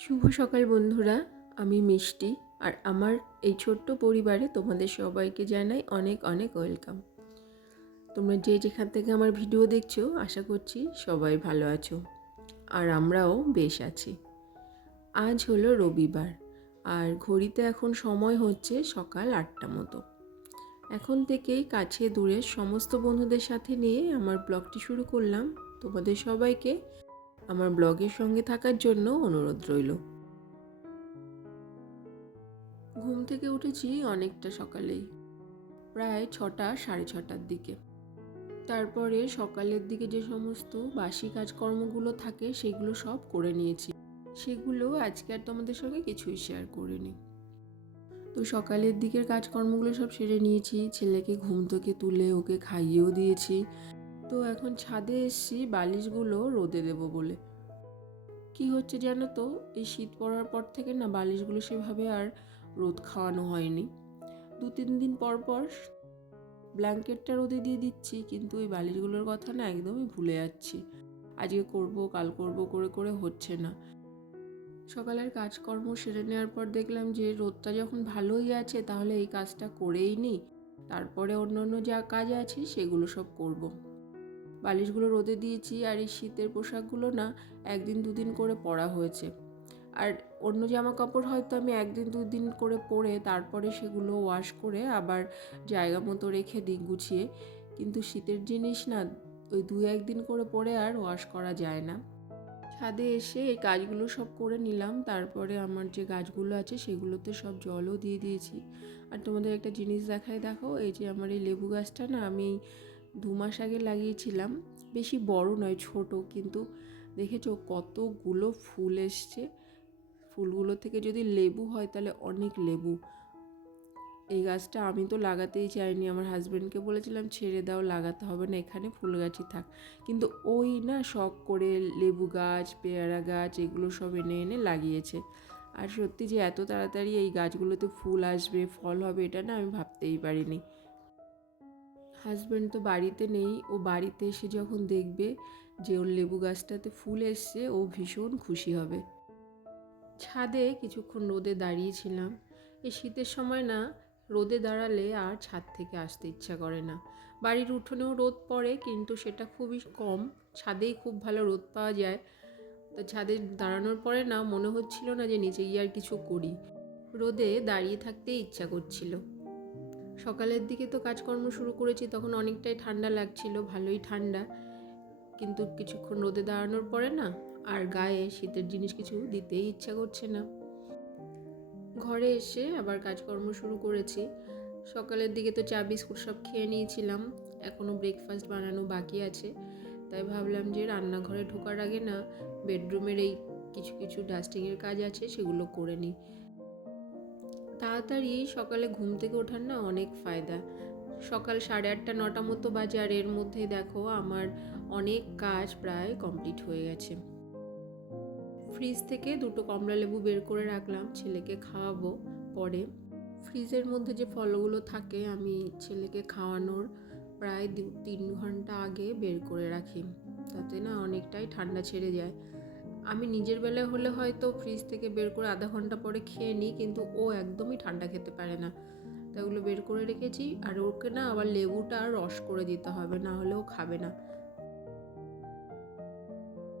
শুভ সকাল বন্ধুরা, আমি মিষ্টি। আর আমার এই ছোট্ট পরিবারে তোমাদের সবাইকে জানাই অনেক অনেক ওয়েলকাম। তোমরা যে যেখান থেকে আমার ভিডিও দেখছো, আশা করছি সবাই ভালো আছো, আর আমরাও বেশ আছি। আজ হলো রবিবার, আর ঘড়িতে এখন সময় হচ্ছে সকাল 8টা মতো। এখন থেকেই কাছে দূরে সমস্ত বন্ধুদের সাথে নিয়ে আমার ব্লগটি শুরু করলাম। তোমাদের সবাইকে আমার ব্লগের সঙ্গে থাকার জন্য অনুরোধ রইল। ঘুম থেকে উঠেছি অনেকটা সকালেই, প্রায় 6টা, সাড়ে 6টার দিকে। তারপরে সকালের দিকে যে সমস্ত বাসি কাজকর্মগুলো থাকে সেগুলো সব করে নিয়েছি। সেগুলো আজকে আর তোমাদের সঙ্গে কিছুই শেয়ার করিনি। তো সকালের দিকের কাজকর্মগুলো সব সেরে নিয়েছি। ছেলেকে ঘুম থেকে তুলে ওকে খাইয়েও দিয়েছি। তো এখন ছাদে এসেছি বালিশগুলো রোদে দেবো বলে। কি হচ্ছে জানো তো, এই শীত পড়ার পর থেকে না বালিশগুলো সেভাবে আর রোদ খাওয়ানো হয়নি। 2-3 দিন পর পর ব্ল্যাঙ্কেটটা রোদে দিয়ে দিচ্ছি, কিন্তু এই বালিশগুলোর কথা না একদমই ভুলে যাচ্ছি। আজকে করব, কাল করব করে করে হচ্ছে না। সকালের কাজকর্ম সেরে নেওয়ার পর দেখলাম যে রোদটা যখন ভালোই আছে, তাহলে এই কাজটা করেই নিই, তারপরে অন্য যা কাজ আছে সেগুলো সব করব। বালিশগুলো রোদে দিয়েছি, আর এই শীতের পোশাকগুলো না 1-2 দিন করে পরা হয়েছে। আর অন্য জামা কাপড় হয়তো আমি 1-2 দিন করে পরে তারপরে সেগুলো ওয়াশ করে আবার জায়গা মতো রেখে দিই গুছিয়ে। কিন্তু শীতের জিনিস না ওই 2-1 দিন করে পরে আর ওয়াশ করা যায় না। ছাদে এসে এই কাজগুলো সব করে নিলাম। তারপরে আমার যে গাছগুলো আছে সেগুলোতে সব জলও দিয়ে দিয়েছি। আর তোমাদের একটা জিনিস দেখায়, দেখো, এই যে আমার এই লেবু গাছটা না আমি 2 মাস আগে লাগিয়েছিলাম। বেশি বড় নয়, ছোট, কিন্তু দেখেছো কতগুলো ফুল এসছে। ফুলগুলো থেকে যদি লেবু হয় তাহলে অনেক লেবু। এই গাছটা আমি তো লাগাতেই চাইনি, আমার হাজব্যান্ডকে বলেছিলাম ছেড়ে দাও, লাগাতে হবে না, এখানে ফুল গাছই থাক। কিন্তু ওই না শখ করে লেবু গাছ, পেয়ারা গাছ এগুলো সব এনে এনে লাগিয়েছে। আর সত্যি যে এত তাড়াতাড়ি এই গাছগুলোতে ফুল আসবে, ফল হবে, এটা না আমি ভাবতেই পারিনি। হাজব্যান্ড তো বাড়িতে নেই, ও বাড়িতে এসে যখন দেখবে যে ওর লেবু গাছটাতে ফুল এসছে, ও ভীষণ খুশি হবে। ছাদে কিছুক্ষণ রোদে দাঁড়িয়েছিলাম। এই শীতের সময় না রোদে দাঁড়ালে আর ছাদ থেকে আসতে ইচ্ছা করে না। বাড়ির উঠোনেও রোদ পড়ে, কিন্তু সেটা খুবই কম। ছাদেই খুব ভালো রোদ পাওয়া যায়। তো ছাদে দাঁড়ানোর পরে না মনে হচ্ছিল না যে নিচে গিয়ে আর কিছু করি। রোদে দাঁড়িয়ে থাকতেই ইচ্ছা করছিল। সকালের দিকে তো কাজকর্ম শুরু করেছি, তখন অনেকটাই ঠান্ডা লাগছিল, ভালোই ঠান্ডা। কিন্তু কিছুক্ষণ রোদে দাঁড়ানোর পরে না আর গায়ে শীতের জিনিস কিছু দিতেই ইচ্ছা করছে না। ঘরে এসে আবার কাজকর্ম শুরু করেছি। সকালের দিকে তো চা বিস্কুট সব খেয়ে নিয়েছিলাম, এখনও ব্রেকফাস্ট বানানো বাকি আছে। তাই ভাবলাম যে রান্নাঘরে ঢোকার আগে না বেডরুমের এই কিছু কিছু ডাস্টিংয়ের কাজ আছে সেগুলো করে নিই। তাড়াতাড়ি সকালে ঘুম থেকে ওঠার না অনেক ফায়দা। সকাল 8:30, 9টা মতো বাজে, আর এর মধ্যেই দেখো আমার অনেক কাজ প্রায় কমপ্লিট হয়ে গেছে। ফ্রিজ থেকে 2টো কমলা লেবু বের করে রাখলাম, ছেলেকে খাওয়াবো পরে। ফ্রিজের মধ্যে যে ফলগুলো থাকে আমি ছেলেকে খাওয়ানোর প্রায় 2-3 ঘন্টা আগে বের করে রাখি, তাতে না অনেকটাই ঠান্ডা ছেড়ে যায়। আমি নিজের বেলায় হলে হয়তো ফ্রিজ থেকে বের করে আধা ঘন্টা পরে খেয়ে নিই, কিন্তু ও একদমই ঠান্ডা খেতে পারে না। তাই ওগুলো বের করে রেখেছি। আর ওকে না আবার লেবুটা রস করে দিতে হবে, না হলে ও খাবে না।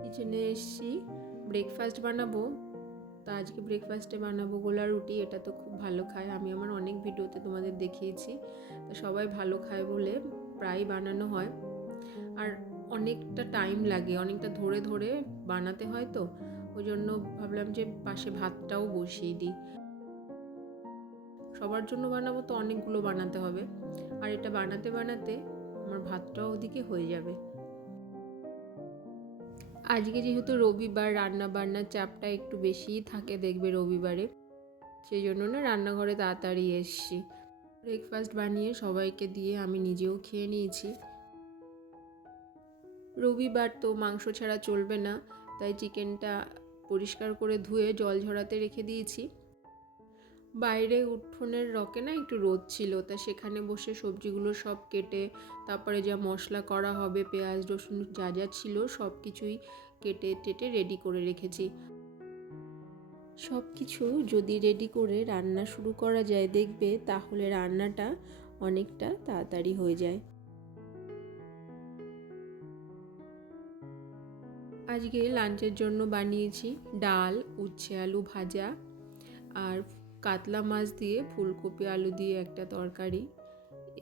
কিচেনে এসছি, ব্রেকফাস্ট বানাবো। তা আজকে ব্রেকফাস্টে বানাবো গোলা রুটি। এটা তো খুব ভালো খায়, আমি আমার অনেক ভিডিওতে তোমাদের দেখিয়েছি। তো সবাই ভালো খায় বলে প্রায় বানানো হয়। আর অনেকটা টাইম লাগে, অনেকটা ধরে ধরে বানাতে হয়, তো ওই জন্য ভাবলাম যে পাশে ভাতটাও বসিয়ে দিই। সবার জন্য বানাবো তো অনেকগুলো বানাতে হবে, আর এটা বানাতে বানাতে আমার ভাতটাও ওদিকে হয়ে যাবে। আজকে যেহেতু রবিবার, রান্না বান্নার চাপটা একটু বেশিই থাকে দেখবে রবিবারে, সেই জন্য না রান্নাঘরে তাড়াতাড়ি এসছি। ব্রেকফাস্ট বানিয়ে সবাইকে দিয়ে আমি নিজেও খেয়ে নিয়েছি। রবিবার তো মাংস ছাড়া চলবে না, তাই চিকেনটা পরিষ্কার করে ধুয়ে জল ঝরাতে রেখে দিয়েছি। বাইরে উঠোনের রকে না একটু রোদ ছিল, তা সেখানে বসে সবজিগুলো সব কেটে, তারপরে যা মশলা করা হবে, পেঁয়াজ রসুন যা যা ছিল সব কিছুই কেটে টেটে রেডি করে রেখেছি। সব কিছু যদি রেডি করে রান্না শুরু করা যায় দেখবে তাহলে রান্নাটা অনেকটা তাড়াতাড়ি হয়ে যায়। আজকে লাঞ্চের জন্য বানিয়েছি ডাল, উচ্ছে আলু ভাজা আর কাতলা মাছ দিয়ে ফুলকপি আলু দিয়ে একটা তরকারি।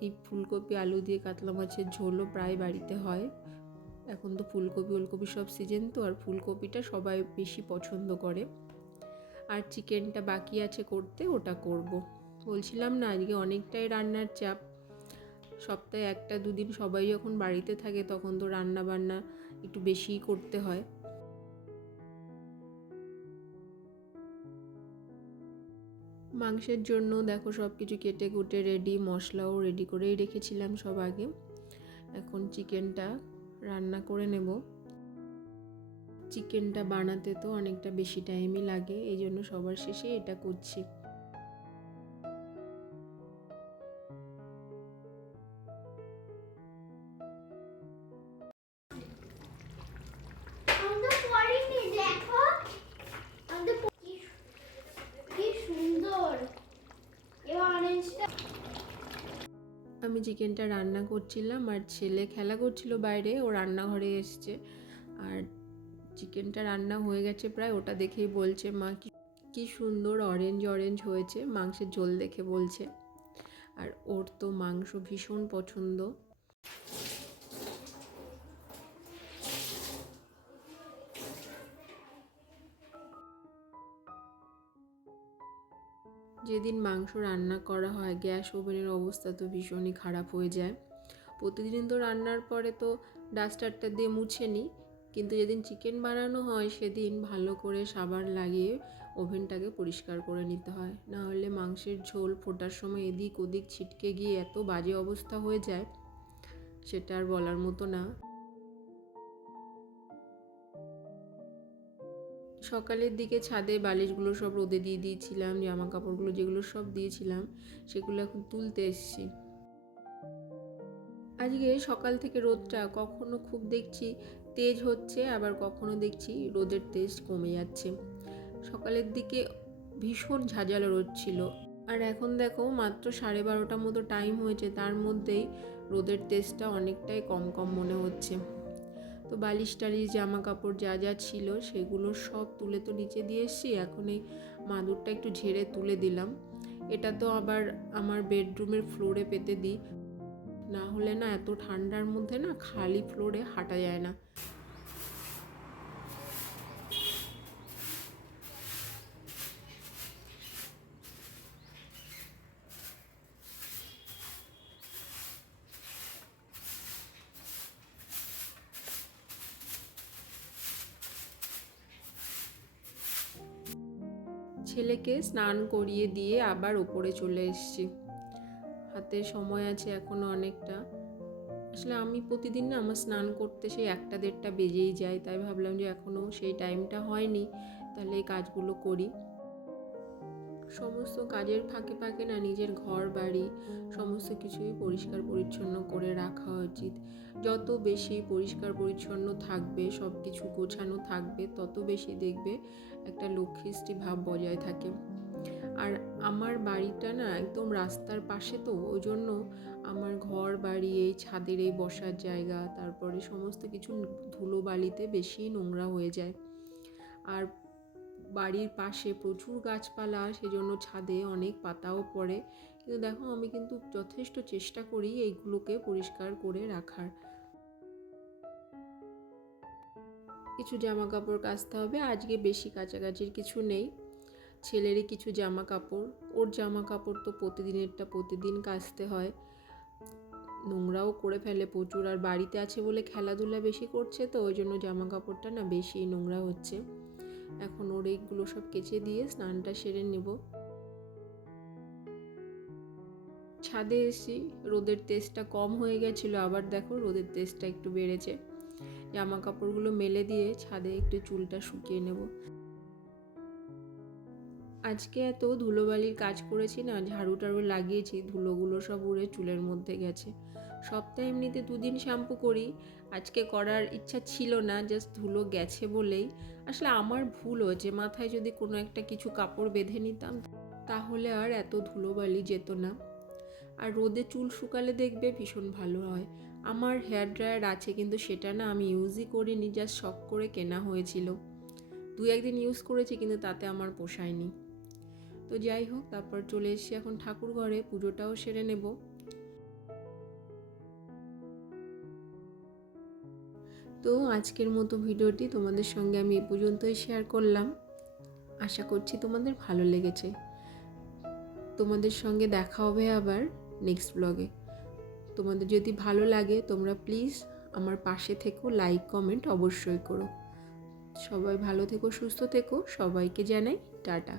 এই ফুলকপি আলু দিয়ে কাতলা মাছের ঝোলও প্রায় বাড়িতে হয়। এখন তো ফুলকপি সব সিজন তো, আর ফুলকপিটা সবাই বেশি পছন্দ করে। আর চিকেনটা বাকি আছে করতে, ওটা করব। বলছিলাম না আজকে অনেকটাই রান্নার চাপ। সপ্তাহে 1-2 দিন সবাই যখন বাড়িতে থাকে তখন তো রান্না বান্না একটু বেশিই করতে হয়। মাংসের জন্য দেখো সব কিছু কেটে কুটে রেডি, মশলাও রেডি করেই রেখেছিলাম সব আগে। এখন চিকেনটা রান্না করে নেব। চিকেনটা বানাতে তো অনেকটা বেশি টাইমই লাগে, এই জন্য সবার শেষে এটা করছি। আমি চিকেনটা রান্না করছিলাম আর ছেলে খেলা করছিল বাইরে, ও রান্নাঘরে এসছে। আর চিকেনটা রান্না হয়ে গেছে প্রায়, ওটা দেখেই বলছে মা কি সুন্দর অরেঞ্জ অরেঞ্জ হয়েছে, মাংসের ঝোল দেখে বলছে। আর ওর তো মাংস ভীষণ পছন্দ। যেদিন মাংস রান্না করা হয় গ্যাস ওভেনের অবস্থা তো ভীষণই খারাপ হয়ে যায়। প্রতিদিন তো রান্নার পরে তো ডাস্টারটা দিয়ে মুছে নিই, কিন্তু যেদিন চিকেন বানানো হয় সেদিন ভালো করে সাবান লাগিয়ে ওভেনটাকে পরিষ্কার করে নিতে হয়, না হলে মাংসের ঝোল ফোটার সময় এদিক ওদিক ছিটকে গিয়ে এত বাজে অবস্থা হয়ে যায়, সেটা আর বলার মতো না। সকালের দিকে ছাদে বালিশগুলো সব রোদে দিয়ে দিয়েছিলাম, জামা কাপড়গুলো যেগুলো সব দিয়েছিলাম সেগুলো এখন তুলতে এসেছি। আজকে সকাল থেকে রোদটা কখনো খুব দেখছি তেজ হচ্ছে, আবার কখনো দেখছি রোদের তেজ কমে যাচ্ছে। সকালের দিকে ভীষণ ঝাঁঝালো রোদ ছিল, আর এখন দেখো মাত্র 12:30 মতো টাইম হয়েছে, তার মধ্যেই রোদের তেজটা অনেকটাই কম কম মনে হচ্ছে। তো বালিশ টালিশ জামা কাপড় যা যা ছিল সেগুলো সব তুলে তো নিচে দিয়ে এসছি। এখন এই মাদুরটা একটু ঝেড়ে তুলে দিলাম। এটা তো আবার আমার বেডরুমের ফ্লোরে পেতে দিই, না হলে না এত ঠান্ডার মধ্যে না খালি ফ্লোরে হাঁটা যায় না। ছেলেকে স্নান করিয়ে দিয়ে আবার ওপরে চলে এসেছি। হাতে সময় আছে এখনো অনেকটা। আসলে আমি প্রতিদিন না আমার স্নান করতে সেই 1-1:30 বেজেই যায়, তাই ভাবলাম যে এখনও সেই টাইমটা হয়নি, তাহলে এই কাজগুলো করি। সমস্ত কাজের ফাঁকে ফাঁকে না নিজের ঘর বাড়ি সমস্ত কিছুই পরিষ্কার পরিচ্ছন্ন করে রাখা উচিত। যত বেশি পরিষ্কার পরিচ্ছন্ন থাকবে, সব কিছু গোছানো থাকবে, তত বেশি দেখবে একটা লক্ষ্মীশ্রী ভাব বজায় থাকে। আর আমার বাড়িটা না একদম রাস্তার পাশে, তো ওই জন্য আমার ঘর বাড়ি এই ছাদের এই বসার জায়গা তারপরে সমস্ত কিছু ধুলোবালিতে বেশি নোংরা হয়ে যায়। আর বাড়ির পাশে প্রচুর গাছপালা, সেজন্য ছাদে অনেক পাতাও পড়ে। কিন্তু দেখো আমি কিন্তু যথেষ্ট চেষ্টা করি এইগুলোকে পরিষ্কার করে রাখার। কিছু জামা কাপড় কাচতে হবে, আজকে বেশি কাচাকাচির কিছু নেই। ছেলেরই কিছু জামা কাপড়, ওর জামা কাপড় তো প্রতিদিনেরটা প্রতিদিন কাচতে হয়, নোংরাও করে ফেলে প্রচুর। আর বাড়িতে আছে বলে খেলাধুলা বেশি করছে, তো ওই জন্য জামা কাপড়টা না বেশি নোংরা হচ্ছে। এখন ওর এইগুলো সব কেচে দিয়ে স্নানটা সেরে নেব। ছাদে এসেছি, রোদের তেজটা কম হয়ে গেছিলো, আবার দেখো রোদের তেজটা একটু বেড়েছে। জামা কাপড়গুলো মেলে দিয়ে ছাদে একটু চুলটা শুকিয়ে নেব। আজকে এত ধুলোবালির কাজ করেছি না, ঝাড়ু টাড়ু লাগিয়েছি, ধুলোগুলো সব উড়ে চুলের মধ্যে গেছে। সপ্তাহে এমনিতে 2 দিন শ্যাম্পু করি, আজকে করার ইচ্ছা ছিল না, জাস্ট ধুলো গেছে বলেই। আসলে আমার ভুল হয়েছে, মাথায় যদি কোনো একটা কিছু কাপড় বেঁধে নিতাম তাহলে আর এত ধুলোবালি যেত না। আর রোদে চুল শুকালে দেখবে ভীষণ ভালো হয়। আমার হেয়ার ড্রায়ার আছে কিন্তু সেটা না আমি ইউজই করিনি, জাস্ট শখ করে কেনা হয়েছিল। 2-1 দিন ইউজ করেছি কিন্তু তাতে আমার পোষায়নি। তো যাই হোক, তারপর চলে এসেছি এখন ঠাকুর ঘরে, পুজোটাও সেরে নেব। তো আজকের মতো ভিডিওটি তোমাদের সঙ্গে আমি এ পর্যন্তই শেয়ার করলাম। আশা করছি তোমাদের ভালো লেগেছে। তোমাদের সঙ্গে দেখা হবে আবার নেক্সট ব্লগে। তোমাদের যদি ভালো লাগে তোমরা প্লিজ আমার পাশে থেকো, লাইক কমেন্ট অবশ্যই করো। সবাই ভালো থেকো, সুস্থ থেকো, সবাইকে জানাই টাটা।